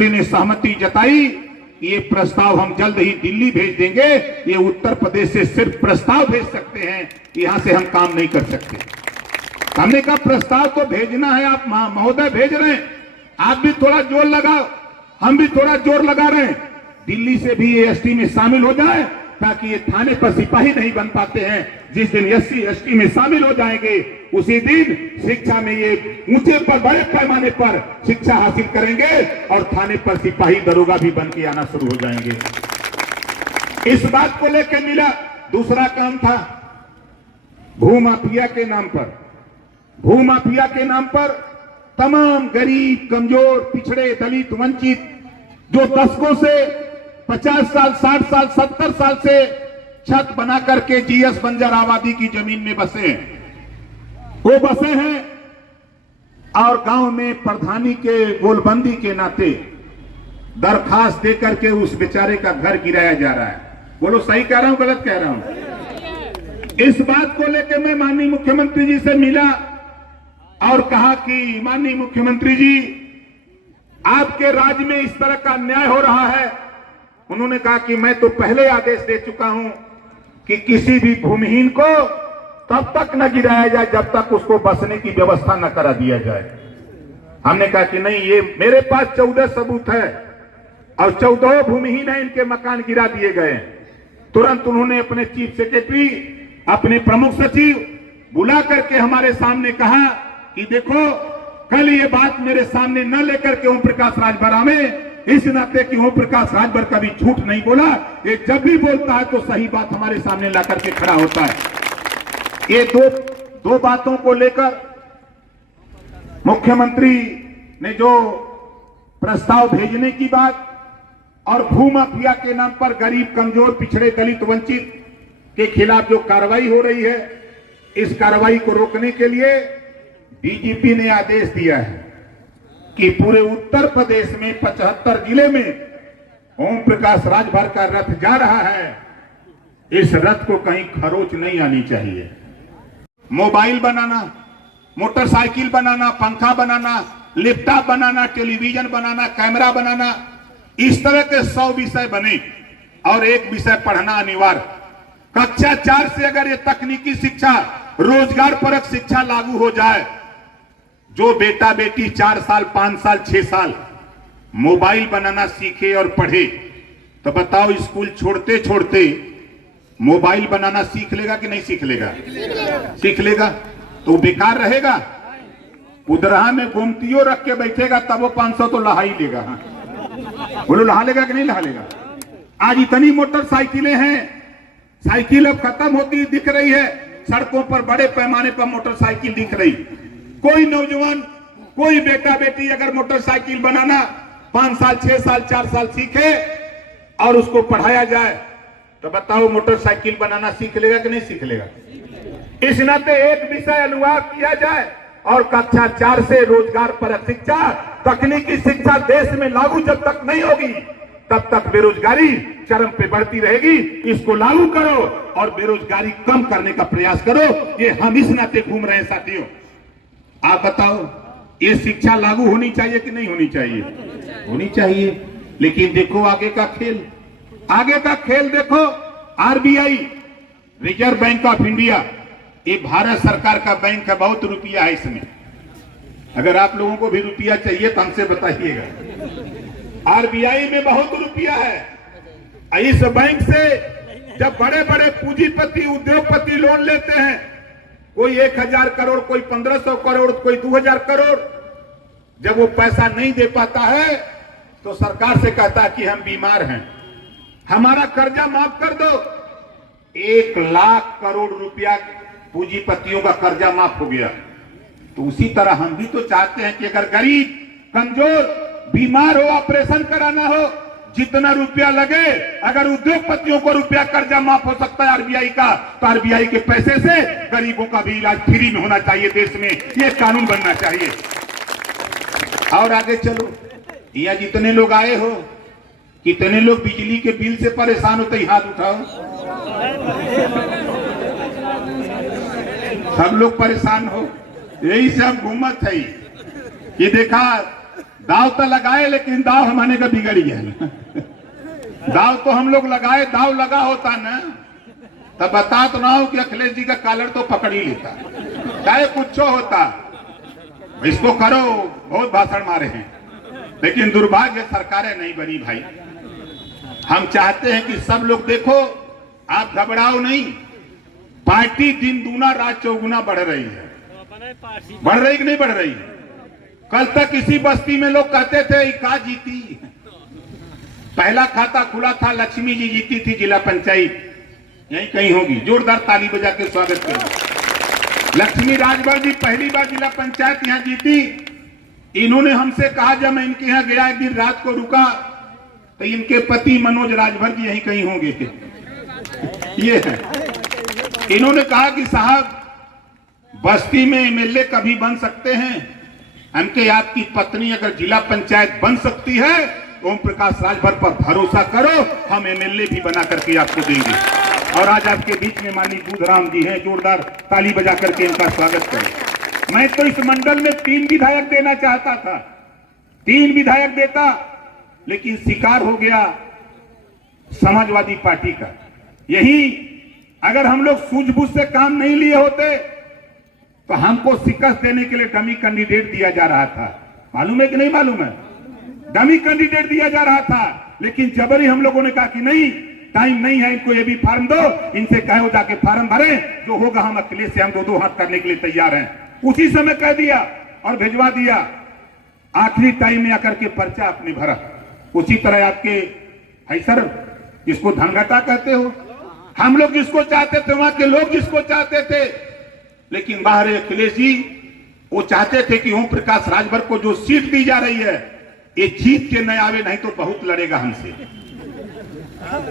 मुख्यमंत्री ने सहमति जताई। ये प्रस्ताव हम जल्द ही दिल्ली भेज देंगे। ये उत्तर प्रदेश से सिर्फ प्रस्ताव भेज सकते हैं, यहां से हम काम नहीं कर सकते। हमने कहा प्रस्ताव तो भेजना है, आप महोदय भेज रहे हैं, आप भी थोड़ा जोर लगाओ, हम भी थोड़ा जोर लगा रहे हैं, दिल्ली से भी ये एसटी में शामिल हो जाए, ताकि ये थाने पर सिपाही नहीं बन पाते हैं। जिस दिन एससी एसटी में शामिल हो जाएंगे उसी दिन शिक्षा में ये ऊंचे पर बड़े पैमाने पर शिक्षा हासिल करेंगे और थाने पर सिपाही दरोगा भी बन के आना शुरू हो जाएंगे। इस बात को लेकर मिला। दूसरा काम था भूमाफिया के नाम पर। भूमाफिया के नाम पर तमाम गरीब, कमजोर, पिछड़े, दलित, वंचित जो दशकों से 50 साल, 60 साल, 70 साल से छत बना करके जीएस बंजर आबादी की जमीन में बसे हैं, वो बसे हैं और गांव में प्रधानी के गोलबंदी के नाते दरखास्त देकर के उस बेचारे का घर गिराया जा रहा है। बोलो सही कह रहा हूं, गलत कह रहा हूं? इस बात को लेकर मैं माननीय मुख्यमंत्री जी से मिला और कहा कि माननीय मुख्यमंत्री जी, आपके राज्य में इस तरह का अन्याय हो रहा है। उन्होंने कहा कि मैं तो पहले आदेश दे चुका हूं कि किसी भी भूमिहीन को तब तक न गिराया जाए जब तक उसको बसने की व्यवस्था न करा दिया जाए। हमने कहा कि नहीं, ये मेरे पास 14 सबूत है और 14 भूमिहीन है, इनके मकान गिरा दिए गए। तुरंत उन्होंने अपने चीफ सेक्रेटरी, अपने प्रमुख सचिव बुला करके हमारे सामने कहा कि देखो, कल ये बात मेरे सामने न लेकर के ओम प्रकाश राजभर आवे, इस नाते कि ओम प्रकाश राजभर कभी झूठ नहीं बोला। ये जब भी बोलता है तो सही बात हमारे सामने ला करके खड़ा होता है। ये दो बातों को लेकर मुख्यमंत्री ने जो प्रस्ताव भेजने की बात और भूमाफिया के नाम पर गरीब, कमजोर, पिछड़े, दलित, वंचित के खिलाफ जो कार्रवाई हो रही है, इस कार्रवाई को रोकने के लिए डीजीपी ने आदेश दिया है कि पूरे उत्तर प्रदेश में 75 जिले में ओम प्रकाश राजभर का रथ जा रहा है। इस रथ को कहीं खरोच नहीं आनी चाहिए। मोबाइल बनाना, मोटरसाइकिल बनाना, पंखा बनाना, लैपटॉप बनाना, टेलीविजन बनाना, कैमरा बनाना, इस तरह के 100 विषय बने और एक विषय पढ़ना अनिवार्य। कक्षा 4 से अगर ये तकनीकी शिक्षा, रोजगार परक शिक्षा लागू हो जाए, जो बेटा बेटी 4 साल, 5 साल, 6 साल मोबाइल बनाना सीखे और पढ़े, तो बताओ स्कूल छोड़ते छोड़ते मोबाइल बनाना सीख लेगा कि नहीं सीख लेगा? सीख लेगा तो बेकार रहेगा। उदरहा में गोमतियों रख के बैठेगा तब वो 500 तो लहा ही लेगा। हाँ, बोलो लहा लेगा कि नहीं लहा लेगा? आज इतनी मोटरसाइकिलें हैं, साइकिल अब खत्म होती दिख रही है, सड़कों पर बड़े पैमाने पर मोटरसाइकिल दिख रही। कोई नौजवान, कोई बेटा बेटी अगर मोटरसाइकिल बनाना 5 साल, 6 साल, 4 साल सीखे और उसको पढ़ाया जाए, तो बताओ मोटरसाइकिल बनाना सीख लेगा कि नहीं सीख लेगा? इस नाते एक विषय अनुवाद किया जाए और कक्षा 4 से रोजगार परक शिक्षा, तकनीकी शिक्षा देश में लागू जब तक नहीं होगी तब तक बेरोजगारी चरम पे बढ़ती रहेगी। इसको लागू करो और बेरोजगारी कम करने का प्रयास करो। ये हम इस नाते घूम रहे हैं साथियों। आप बताओ, ये शिक्षा लागू होनी चाहिए कि नहीं होनी चाहिए? होनी चाहिए। लेकिन देखो आगे का खेल, आगे का खेल देखो। RBI, reserve bank of India, ये भारत सरकार का बैंक है, बहुत रुपया है इसमें। अगर आप लोगों को भी रुपया चाहिए तो हमसे बताइएगा। आरबीआई में बहुत रुपया है। इस बैंक से जब बड़े बड़े पूंजीपति, उद्योगपति लोन लेते हैं, कोई 1000 करोड़, कोई 1500 करोड़, कोई 2000 करोड़, जब वो पैसा नहीं दे पाता है तो सरकार से कहता है कि हम बीमार हैं, हमारा कर्जा माफ कर दो। 1 लाख करोड़ रुपया पूंजीपतियों का कर्जा माफ हो गया। तो उसी तरह हम भी तो चाहते हैं कि अगर गरीब, कमजोर, बीमार हो, ऑपरेशन कराना हो, जितना रुपया लगे, अगर उद्योगपतियों को रुपया कर्जा माफ हो सकता है आरबीआई का, तो आरबीआई के पैसे से गरीबों का भी इलाज फ्री में होना चाहिए देश में। ये कानून बनना चाहिए। और आगे चलो, या जितने लोग आए हो, कितने लोग बिजली के बिल से परेशान होते ही हाथ उठाओ। सब लोग परेशान हो, यही से हम घूमत है। ये देखा दाव तो लगाए लेकिन दाव हमारे का बिगड़ी है। दाव तो हम लोग लगाए, दाव लगा होता ना तो बता तो ना हो कि अखिलेश जी का कॉलर तो पकड़ ही लेता, चाहे कुछ होता। इसको करो, बहुत भाषण मारे हैं, लेकिन दुर्भाग्य सरकारें नहीं बनी भाई। हम चाहते हैं कि सब लोग देखो, आप घबराओ नहीं, पार्टी दिन दूना रात चौगुना बढ़ रही है। बढ़ रही कि नहीं बढ़ रही? कल तक इसी बस्ती में लोग कहते थे इका जीती। पहला खाता खुला था, लक्ष्मी जी जीती थी जिला पंचायत, यही कहीं होगी। जोरदार ताली बजा के स्वागत करें। लक्ष्मी राजभर जी पहली बार जिला पंचायत यहाँ जीती। इन्होंने हमसे कहा, जब मैं इनके यहाँ गया एक दिन रात को रुका तो इनके पति मनोज राजभर जी यहीं कहीं होंगे थे। ये है, इन्होंने कहा कि साहब बस्ती में एमएलए कभी बन सकते हैं, हमके आपकी पत्नी अगर जिला पंचायत बन सकती है, ओम प्रकाश राजभर पर भरोसा करो, हम एमएलए भी बना करके आपको देंगे। और आज आपके बीच में माननीय दूधराम जी हैं, जोरदार ताली बजा करके इनका स्वागत करें। मैं तो इस मंडल में 3 विधायक देना चाहता था, 3 विधायक देता, लेकिन शिकार हो गया समाजवादी पार्टी का। यही अगर हम लोग सूझबूझ से काम नहीं लिए होते तो हमको शिकस्त देने के लिए डमी कैंडिडेट दिया जा रहा था। मालूम है कि नहीं मालूम है? डमी कैंडिडेट दिया जा रहा था, लेकिन जबरी हम लोगों ने कहा कि नहीं, टाइम नहीं है, इनको ये भी फार्म दो, इनसे कहो जाके फार्म भरे, जो होगा हम अखिलेश से हम 2-2 हाथ करने के लिए तैयार हैं। उसी समय कह दिया और भिजवा दिया। आखिरी टाइम में आकर के पर्चा आपने भरा। उसी तरह आपके हैसर, जिसको धनघटा कहते हो, हम लोग जिसको चाहते थे, वहां के लोग जिसको चाहते थे, लेकिन बाहर अखिलेश जी वो चाहते थे कि ओम प्रकाश राजभर को जो सीट दी जा रही है ये जीत के न आवे, नहीं तो बहुत लड़ेगा हमसे।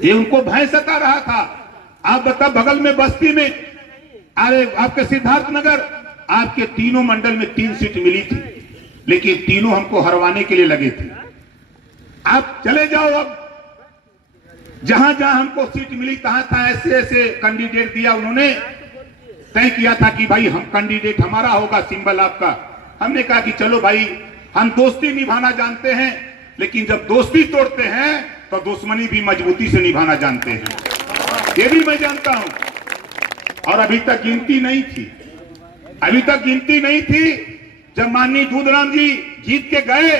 ये उनको भय सता रहा था। आप बता, बगल में बस्ती में, अरे आपके सिद्धार्थनगर, आपके तीनों मंडल में 3 सीट मिली थी, लेकिन तीनों हमको हरवाने के लिए लगे थे। आप चले जाओ, अब जहां जहां हमको सीट मिली तहां तहां ऐसे ऐसे कैंडिडेट दिया। उन्होंने तय किया था कि भाई हम कैंडिडेट हमारा होगा, सिंबल आपका। हमने कहा कि चलो भाई, हम दोस्ती निभाना जानते हैं, लेकिन जब दोस्ती तोड़ते हैं तो दुश्मनी भी मजबूती से निभाना जानते हैं। ये भी मैं जानता हूं। और अभी तक गिनती नहीं थी, अभी तक गिनती नहीं थी। जब माननीय दूधराम जी जीत के गए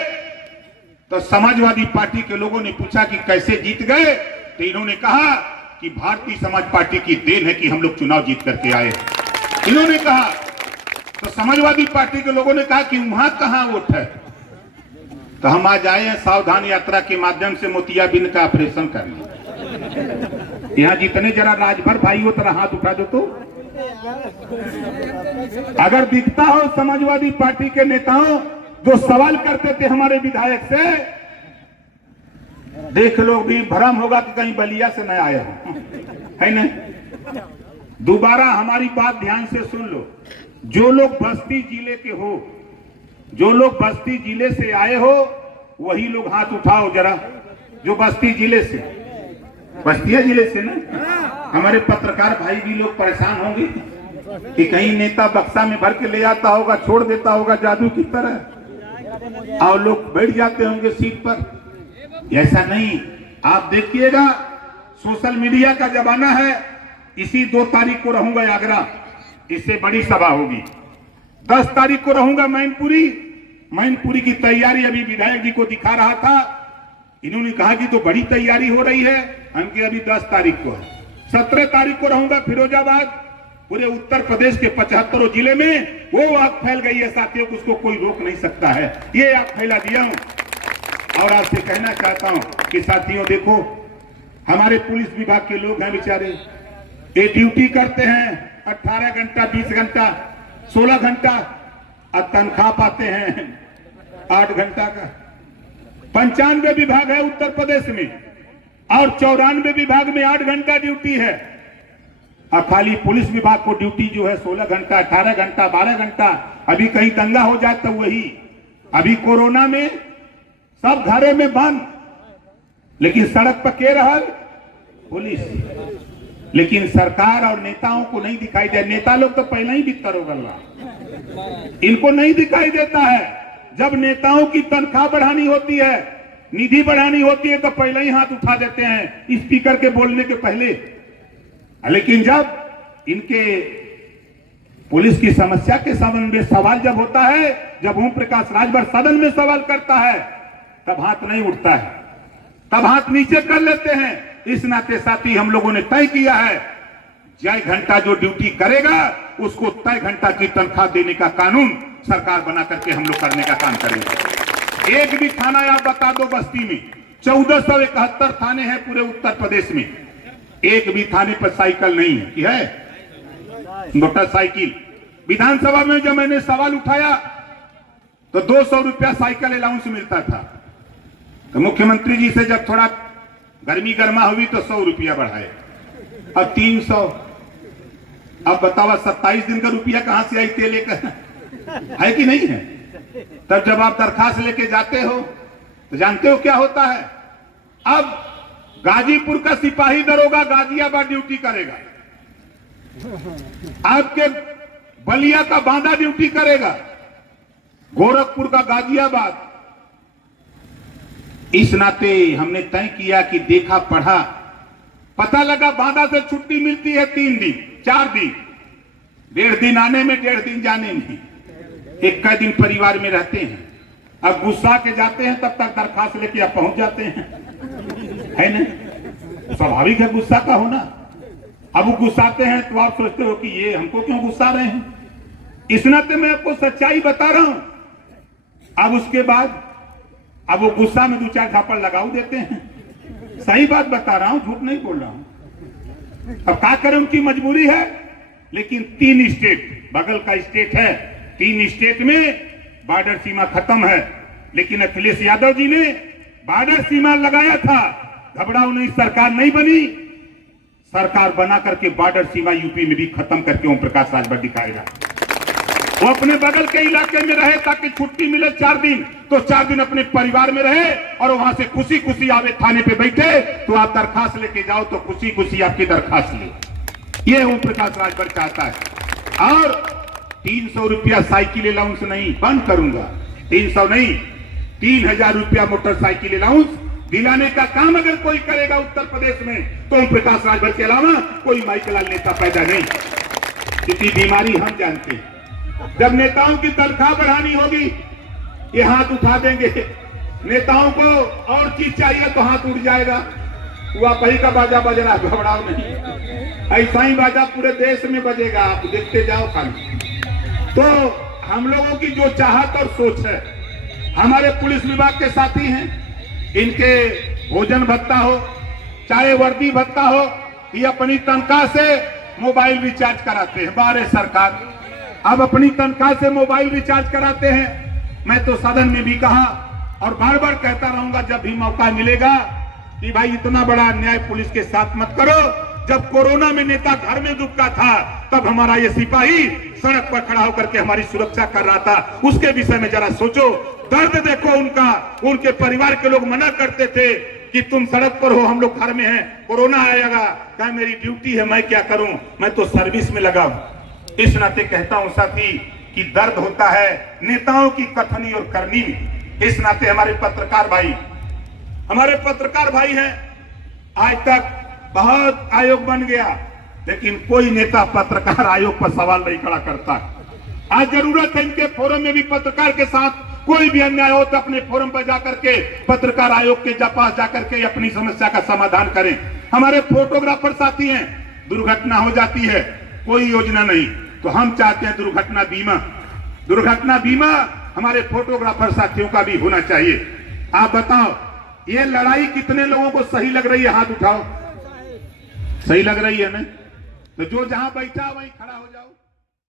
तो समाजवादी पार्टी के लोगों ने पूछा कि कैसे जीत गए, तो इन्होंने कहा कि भारतीय समाज पार्टी की देन है कि हम लोग चुनाव जीत करके आए। इन्होंने कहा, तो समाजवादी पार्टी के लोगों ने कहा कि वहां कहां वोट है। तो हम आज आए हैं सावधान यात्रा के माध्यम से मोतियाबिंद का ऑपरेशन करने। यहां जितने जरा राजभर भाई हो तरह हाथ उठा दो। तो अगर दिखता हो समाजवादी पार्टी के नेताओं जो सवाल करते थे हमारे विधायक से, देख लो भी भ्रम होगा कि कहीं बलिया से न आया हो, है ना? दोबारा हमारी बात ध्यान से सुन लो। जो लोग बस्ती जिले के हो, जो लोग बस्ती जिले से आए हो, वही लोग हाथ उठाओ जरा। जो बस्ती जिले से, बस्तिया जिले से ना, हमारे पत्रकार भाई भी लोग परेशान होंगे कि कहीं नेता बक्सा में भर के ले आता होगा, छोड़ देता होगा जादू की तरह, और लोग बैठ जाते होंगे सीट पर। ऐसा नहीं, आप देखिएगा, सोशल मीडिया का जमाना है। इसी 2 तारीख को रहूंगा आगरा, इससे बड़ी सभा होगी। 10 तारीख को रहूंगा मैनपुरी। मैनपुरी की तैयारी अभी विधायक जी को दिखा रहा था, इन्होंने कहा कि तो बड़ी तैयारी हो रही है। हमके अभी 10 तारीख को है। 17 तारीख को रहूंगा फिरोजाबाद। पूरे उत्तर प्रदेश के 75 जिले में वो आग फैल गई है साथियों, उसको कोई रोक नहीं सकता है। ये आग फैला दिया हूं। और आपसे कहना चाहता हूं कि साथियों देखो, हमारे पुलिस विभाग के लोग हैं बेचारे, ये ड्यूटी करते हैं 18 घंटा, 20 घंटा, 16 घंटा, अब तनख्वाह पाते हैं 8 घंटा का। 95 विभाग है उत्तर प्रदेश में और 94 विभाग में 8 घंटा ड्यूटी है। और खाली पुलिस विभाग को ड्यूटी जो है 16 घंटा, 18 घंटा, 12 घंटा। अभी कहीं दंगा हो जाए तो वही। अभी कोरोना में सब घरे में बंद, लेकिन सड़क पर के रहल पुलिस। लेकिन सरकार और नेताओं को नहीं दिखाई दे। नेता लोग तो पहले ही बितर हो गया, इनको नहीं दिखाई देता है। जब नेताओं की तनख्वाह बढ़ानी होती है, निधि बढ़ानी होती है, तो पहले ही हाथ उठा देते हैं स्पीकर के बोलने के पहले। लेकिन जब इनके पुलिस की समस्या के संबंध में सवाल जब होता है, जब ओम प्रकाश राजभर सदन में सवाल करता है, तब हाथ नहीं उठता है, तब हाथ नीचे कर लेते हैं। इस नाते साथी हम लोगों ने तय किया है, जय घंटा जो ड्यूटी करेगा उसको तय घंटा की तनख्वाह देने का कानून सरकार बना करके हम लोग करने का काम करेंगे। एक भी थाना आप बता दो बस्ती में 1471 थाने हैं पूरे उत्तर प्रदेश में, एक भी थाने पर साइकिल नहीं है कि है मोटरसाइकिल। विधानसभा में जब मैंने सवाल उठाया तो 200 रुपया साइकिल अलाउंस मिलता था, तो मुख्यमंत्री जी से जब थोड़ा गर्मी गर्मा हुई तो 100 रुपया बढ़ाए, अब 300। अब बतावा 27 दिन का रुपया कहां से आई तेल लेकर, है कि नहीं है? तब जब आप दरखास्त लेके जाते हो तो जानते हो क्या होता है। अब गाजीपुर का सिपाही दरोगा गाजियाबाद ड्यूटी करेगा, आपके बलिया का बांदा ड्यूटी करेगा, गोरखपुर का गाजियाबाद। इस नाते हमने तय किया कि देखा पढ़ा, पता लगा बांदा से छुट्टी मिलती है 3 दिन 4 दिन, 1.5 दिन आने में 1.5 दिन जाने में, 21 दिन परिवार में रहते हैं। अब गुस्सा के जाते हैं, तब तक दरखास्त लेके आप पहुंच जाते हैं, है ना? स्वाभाविक है गुस्सा का होना। अब वो गुस्साते हैं तो आप सोचते हो कि ये हमको क्यों गुस्सा रहे हैं। इस नाते मैं आपको सच्चाई बता रहा हूं। अब उसके बाद अब वो गुस्सा में 2-4 झापड़ लगाऊ देते हैं। सही बात बता रहा हूं, झूठ नहीं बोल रहा हूं। अब क्या करें, उनकी मजबूरी है। लेकिन 3 स्टेट, बगल का स्टेट है, 3 स्टेट में बॉर्डर सीमा खत्म है। लेकिन अखिलेश यादव जी ने बॉर्डर सीमा लगाया था, घबराओ नहीं, सरकार नहीं बनी, सरकार बना करके बॉर्डर सीमा यूपी में भी खत्म करके ओम प्रकाश राजभर दिखाएगा। वो अपने बगल के इलाके में रहे ताकि छुट्टी मिले 4 दिन, तो 4 दिन अपने परिवार में रहे और वहां से खुशी खुशी आवे थाने पे बैठे, तो आप दरखास्त लेके जाओ तो खुशी खुशी आपकी दरखास्त ले। ये ओम प्रकाश राजभर चाहता है। और 300 रुपया साइकिल अलाउंस नहीं, बंद करूंगा। 300 नहीं, 3000 रुपया मोटरसाइकिल अलाउंस दिलाने का काम अगर कोई करेगा उत्तर प्रदेश में, तो ओम प्रकाश राजभर के अलावा कोई माइकलाल नेता पैदा नहीं। इतनी बीमारी हम जानते हैं। जब नेताओं की तनख्वाह बढ़ानी होगी, ये हाथ उठा देंगे। नेताओं को और चीज चाहिए तो हाथ उठ जाएगा। हुआ पही का बाजा बज रहा, घबराओ नहीं, ऐसा ही बाजा पूरे देश में बजेगा, आप देखते जाओ खाली। तो हम लोगों की जो चाहत और सोच है, हमारे पुलिस विभाग के साथी हैं, इनके भोजन भत्ता हो चाहे वर्दी भत्ता हो, ये अपनी तनख्वाह से मोबाइल रिचार्ज कराते हैं। बारे सरकार अब अपनी तनख्वाह से मोबाइल रिचार्ज कराते हैं। मैं तो सदन में भी कहा और बार बार कहता रहूंगा जब भी मौका मिलेगा कि भाई इतना बड़ा अन्याय पुलिस के साथ मत करो। जब कोरोना में नेता घर में दुबका था, तब हमारा ये सिपाही सड़क पर खड़ा होकर के हमारी सुरक्षा कर रहा था। उसके विषय में जरा सोचो, दर्द देखो उनका। उनके परिवार के लोग मना करते थे कि तुम सड़क पर हो, हम लोग घर में हैं, कोरोना आएगा, क्या मेरी ड्यूटी है, मैं क्या करूं, मैं तो सर्विस में लगा हूं। इस नाते कहता हूं साथी कि दर्द होता है नेताओं की कथनी और करनी में। इस नाते हमारे पत्रकार भाई हैं, आज तक बहुत आयोग बन गया, लेकिन कोई नेता पत्रकार आयोग पर सवाल नहीं खड़ा करता। आज जरूरत है इनके फोरम में भी पत्रकार के साथ कोई भी अन्याय हो तो अपने फोरम पर जाकर के पत्रकार आयोग के पास जाकर के अपनी समस्या का समाधान करें। हमारे फोटोग्राफर साथी हैं, दुर्घटना हो जाती है, कोई योजना नहीं, तो हम चाहते हैं दुर्घटना बीमा हमारे फोटोग्राफर साथियों का भी होना चाहिए। आप बताओ ये लड़ाई कितने लोगों को सही लग रही है? हाथ उठाओ। सही लग रही है ना? तो जो जहां बैठा वहीं खड़ा हो जाओ।